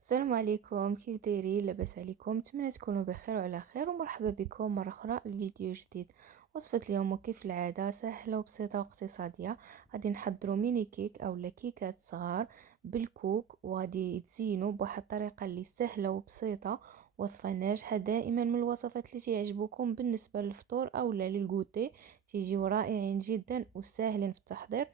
السلام عليكم، كيف دايرين؟ لاباس عليكم؟ نتمنى تكونوا بخير وعلى خير، ومرحبا بكم مره اخرى الفيديو جديد. وصفه اليوم وكيف العاده سهله وبسيطه واقتصاديه. غادي نحضروا ميني كيك او كيكات صغار بالكوك، وغادي يتزينوا بواحد الطريقه اللي سهله وبسيطه. وصفه ناجحه دائما من الوصفات اللي تعجبكم بالنسبه للفطور او للغوتي. تيجيو رائعين جدا وسهلين في التحضير.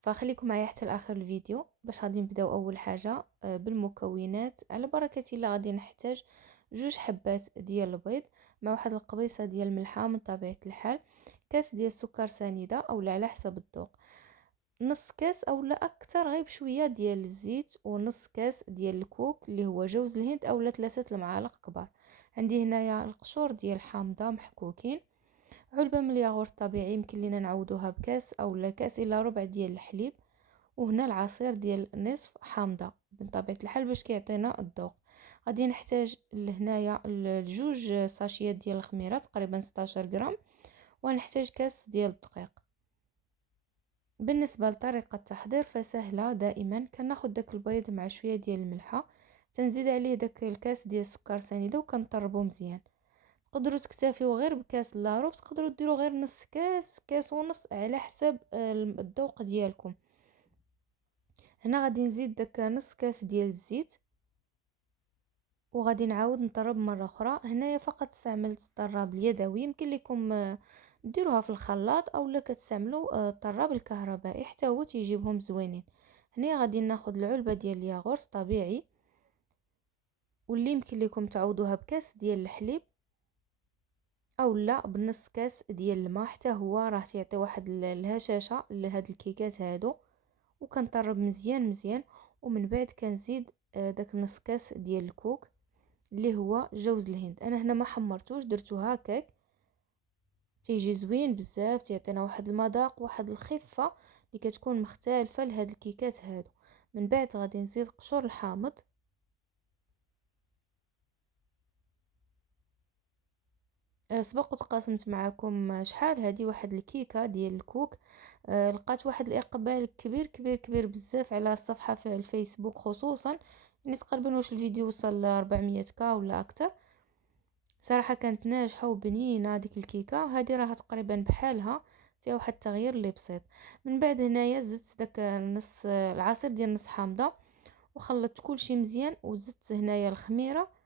فخليكم معايا حتى لاخر الفيديو باش غادي نبداو. اول حاجه بالمكونات على بركه الله غادي نحتاج 2 حبات ديال البيض مع واحد القبيصه ديال الملحه من طبيعه الحال، كاس ديال السكر سنيده او على حسب الذوق، نص كاس او لا اكثر غير بشويه ديال الزيت، ونص كاس ديال الكوك اللي هو جوز الهند او 3 المعالق كبار. عندي هنايا القشور ديال حامضه محكوكين، علبه من الياغورت الطبيعي يمكن لينا نعوضوها بكاس او لا كاس الا ربع ديال الحليب، وهنا العصير ديال نصف حامضه من طبيعه الحال باش كيعطينا الذوق. غادي نحتاج لهنايا الجوج ساشيات ديال الخميره تقريبا 16 غرام، ونحتاج كاس ديال الدقيق. بالنسبه لطريقه التحضير فسهله، دائما كناخذ داك البيض مع شويه ديال الملحه، تنزيد عليه داك الكاس ديال السكر سنيده وكنطربو مزيان. تقدروا تكتفيو غير بكاس لاروب، تقدروا ديروا غير نص كاس كاس ونص على حسب الذوق ديالكم. هنا غادي نزيد داك نص كاس ديال الزيت، وغادي نعاود نطرب مره اخرى. هنايا فقط استعملت الطراب اليدوي، يمكن لكم ديروها في الخلاط او لا كتستعملوا الطراب الكهربائي حتى هو تيجيبهم زوينين. هنا غادي ناخذ العلبه ديال الياغورت طبيعي، واللي يمكن لكم تعوضوها بكاس ديال الحليب او لا بنص كاس ديال الماء، حتى هو راه تيعطي واحد الهشاشه لهاد الكيكات هادو. وكنطرب مزيان مزيان، ومن بعد كنزيد داك نص كاس ديال الكوك اللي هو جوز الهند. انا هنا ما حمرتوش، درتو هكاك، تيجي زوين بزاف، تيعطينا واحد المذاق واحد الخفه اللي كتكون مختلفه لهاد الكيكات هادو. من بعد غادي نزيد قشور الحامض، سبق وتقاسمت معكم شحال هذه واحد الكيكه ديال الكوك. لقات واحد الاقبال كبير كبير كبير بزاف على الصفحه في الفيسبوك خصوصا، يعني تقريبا واش الفيديو وصل ل 400 كا ولا اكثر. صراحه كانت ناجحه وبنينه ديك الكيكه هذه، راها تقريبا بحالها فيها واحد التغيير اللي بسيط. من بعد هنايا زدت داك نص العصير ديال نص حامضه، وخلطت كل شيء مزيان، وزدت هنايا الخميره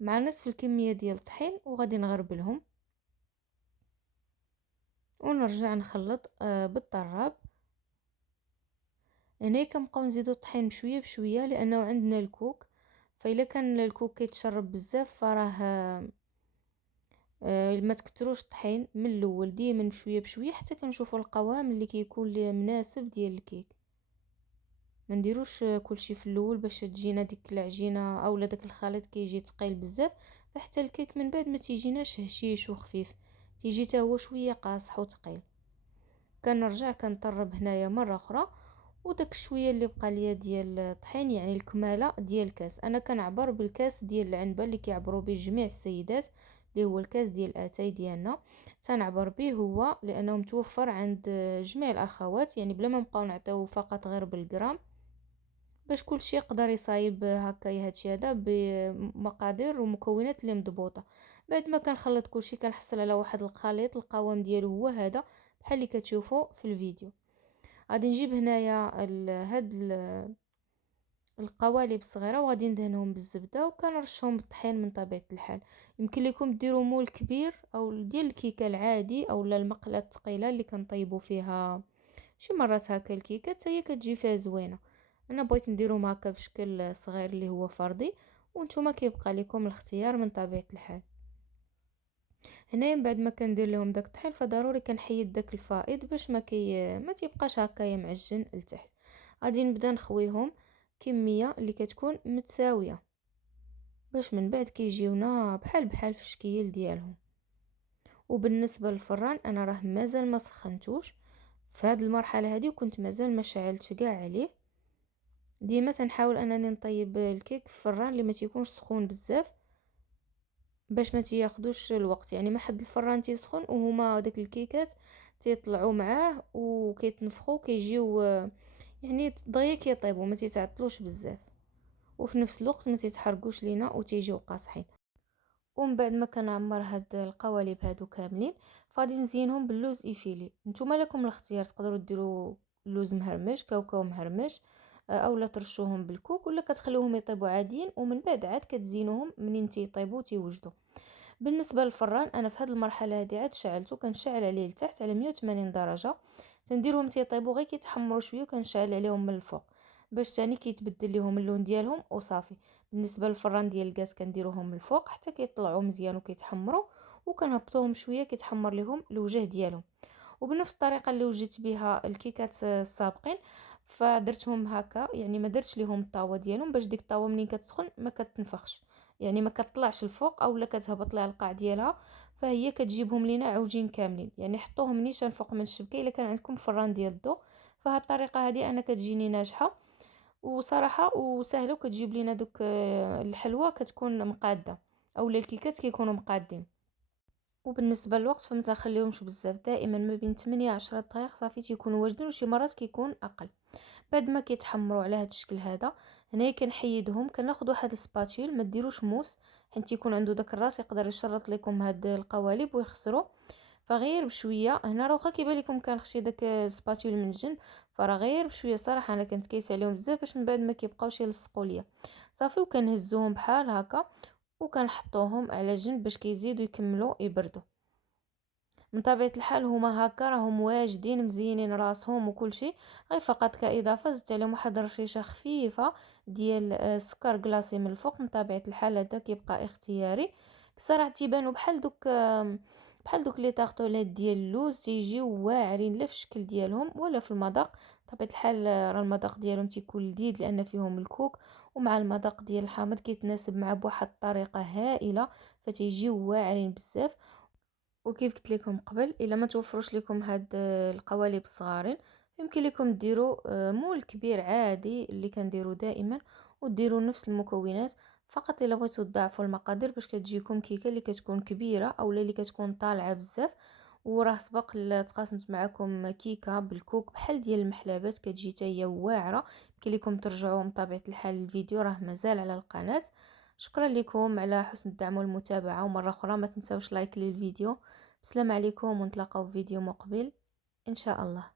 مع نصف الكميه ديال الطحين، وغادي نغربلهم ونرجع نخلط بالطراب. هنا كنبقاو نزيدو الطحين بشويه بشويه لانه عندنا الكوك، فإلا كان الكوك كيتشرب بزاف فراه ما تكتروش الطحين من الاول، ديما بشويه بشويه حتى كنشوفوا القوام اللي كيكون مناسب ديال الكيك. ما نديروش كلشي في الاول باش تجينا ديك العجينه اولا داك الخليط كيجي ثقيل بزاف، فحتى الكيك من بعد ما تيجيناش هشيش وخفيف، تيجي حتى هو شويه قاصح وثقيل. كنرجع كنطرب هنايا مره اخرى، وداك شويه اللي بقى ليا ديال الطحين يعني الكماله ديال الكاس، انا كنعبر بالكاس ديال العنبه اللي كيعبروا به جميع السيدات، اللي هو الكاس ديال الاتاي ديالنا. تنعبر به هو لانه متوفر عند جميع الاخوات، يعني بلا ما نبقاو نعطيو فقط غير بالجرام، باش كل شيء يقدر يصايب هكا هادشي هذا بمقادير ومكونات اللي مضبوطه. بعد ما كنخلط كل شيء كنحصل على واحد الخليط القوام ديالو هو هذا بحال اللي كتشوفوا في الفيديو. غادي نجيب هنايا هاد القوالب الصغيره وغادي ندهنهم بالزبده، وكنرشهم بالطحين من طبيعه الحال. يمكن لكم ديروا مول كبير او ديال الكيكه العادي او المقله الثقيله اللي كنطيبوا فيها شي مرات هكا الكيكه حتى هي كتجي فيها زوينه. انا بغيت نديرهم هكا بشكل صغير اللي هو فردي، وانتم كيبقى لكم الاختيار من طبيعه الحال. هنايا من بعد ما كندير لهم داك الطحين فضروري كنحيد داك الفائض باش ما تيبقاش هكايا معجن لتحت. غادي نبدا نخويهم كميه اللي كتكون متساويه باش من بعد كيجيونا بحال بحال في الشكل ديالهم. وبالنسبه للفران انا راه مازال ما سخنتوش في هذه المرحله هذه، وكنت مازال ما شعلتش كاع عليه. ديما تنحاول انني نطيب الكيك في الفران اللي ما تيكونش سخون بزاف باش ما تياخدوش الوقت، يعني ما حد الفران تيسخن وهما داك الكيكات تيطلعوا معاه وكيتنفخوا كيجيو يعني دغيا كيطيبوا ما تيتعطلوش بزاف. وفي نفس الوقت ما تيتحرقوش لينا وتيجيو قاصحين. ومن بعد ما كنعمر هاد القوالب هادو كاملين، فغادي نزينهم باللوز ايفيلي. نتوما لكم الاختيار، تقدروا ديروا لوز مهرمش، كاوكاو مهرمش، اولا ترشوهم بالكوك، ولا كتخليوهم يطيبوا عاديين ومن بعد عاد كتزينوهم منين تيطيبوا تيوجدوا. بالنسبه للفران، انا في هذه المرحله هذه عاد شعلته، كنشعل عليه لتحت على 180 درجه، تنديرهم تيطيبوا غير كيتحمروا شويه، وكنشعل عليهم من الفوق باش تاني كيتبدل ليهم اللون ديالهم وصافي. بالنسبه للفران ديال الغاز كنديروهم من الفوق حتى كيطلعوا مزيان وكيتحمروا، وكنهبطوهم شويه كيتحمر لهم الوجه ديالهم. وبنفس الطريقه اللي وجدت بها الكيكات السابقين، فدرتهم هكا، يعني ما درتش ليهم الطاوه ديالهم باش ديك الطاوه منين كتسخن ما كتنفخش، يعني ما كتطلعش الفوق اولا كتهبط لها القاع ديالها، فهي كتجيبهم لينا عوجين كاملين. يعني حطوهم نيشان فوق من الشبكه الا كان عندكم فران ديال الضو. فهاد الطريقه هذه انا كتجيني ناجحه وصراحه وسهله، وكتجيب لينا دوك الحلوى كتكون مقاده، اولا الكيكات كيكونوا مقادين. وبالنسبه للوقت فما تنخليهمش بزاف، دائما ما بين 8 10 دقائق صافي تيكونوا واجدين، وشي مرات كيكون اقل. بعد ما كيتحمروا على هذا الشكل هذا، هنايا كنحيدهم، كناخذ واحد السباتيول، ما ديروش موس حيت يكون عنده داك الراس يقدر يشرط لكم هاد القوالب ويخسروا. فغير بشويه هنا، راه واخا كيبان لكم كنخشي داك السباتيول من الجنب، فراه غير بشويه صراحه انا كنت كيس عليهم بزاف باش من بعد ما كيبقاوش يلصقوا ليا صافي. وكنهزوهم بحال هكا وكنحطوهم على جنب باش كيزيدوا يكملوا يبردوا. من طبيعة الحال هما هكا راهم واجدين مزينين راسهم وكل شيء، غير فقط كإضافة زدت عليهم واحد رشيشة خفيفة ديال سكر كلاصي من الفوق. من طبيعة الحال هذا كيبقى اختياري. بصراحة تيبانوا بحال دوك لي طارطولات ديال اللوز، تيجيو واعرين لا في الشكل ديالهم ولا في المذاق. بطبيعة الحال راه المذاق ديالهم تيكون لذيذ لان فيهم الكوك، ومع المذاق ديال الحامض كيتناسب مع بواحد الطريقة هائلة، فتيجيو واعرين بزاف. وكيف قلت لكم قبل، الا ما توفروش لكم هاد القوالب الصغارين، يمكن لكم ديروا مول كبير عادي اللي كنديروا دائما، وديروا نفس المكونات. فقط الا بغيتوا تضاعفوا المقادير باش كتجيكم كيكه اللي كتكون كبيره او اللي كتكون طالعه بزاف. وراه سبق تقاسمت معكم كيكه بالكوك بحال ديال المحلابات، كتجي حتى هي واعره. يمكن لكم ترجعوا من طبيعه الحال الفيديو راه مازال على القناه. شكرا لكم على حسن الدعم والمتابعه، ومره اخرى ما تنساوش لايك للفيديو. السلام عليكم، ونتلاقاو في فيديو مقبل ان شاء الله.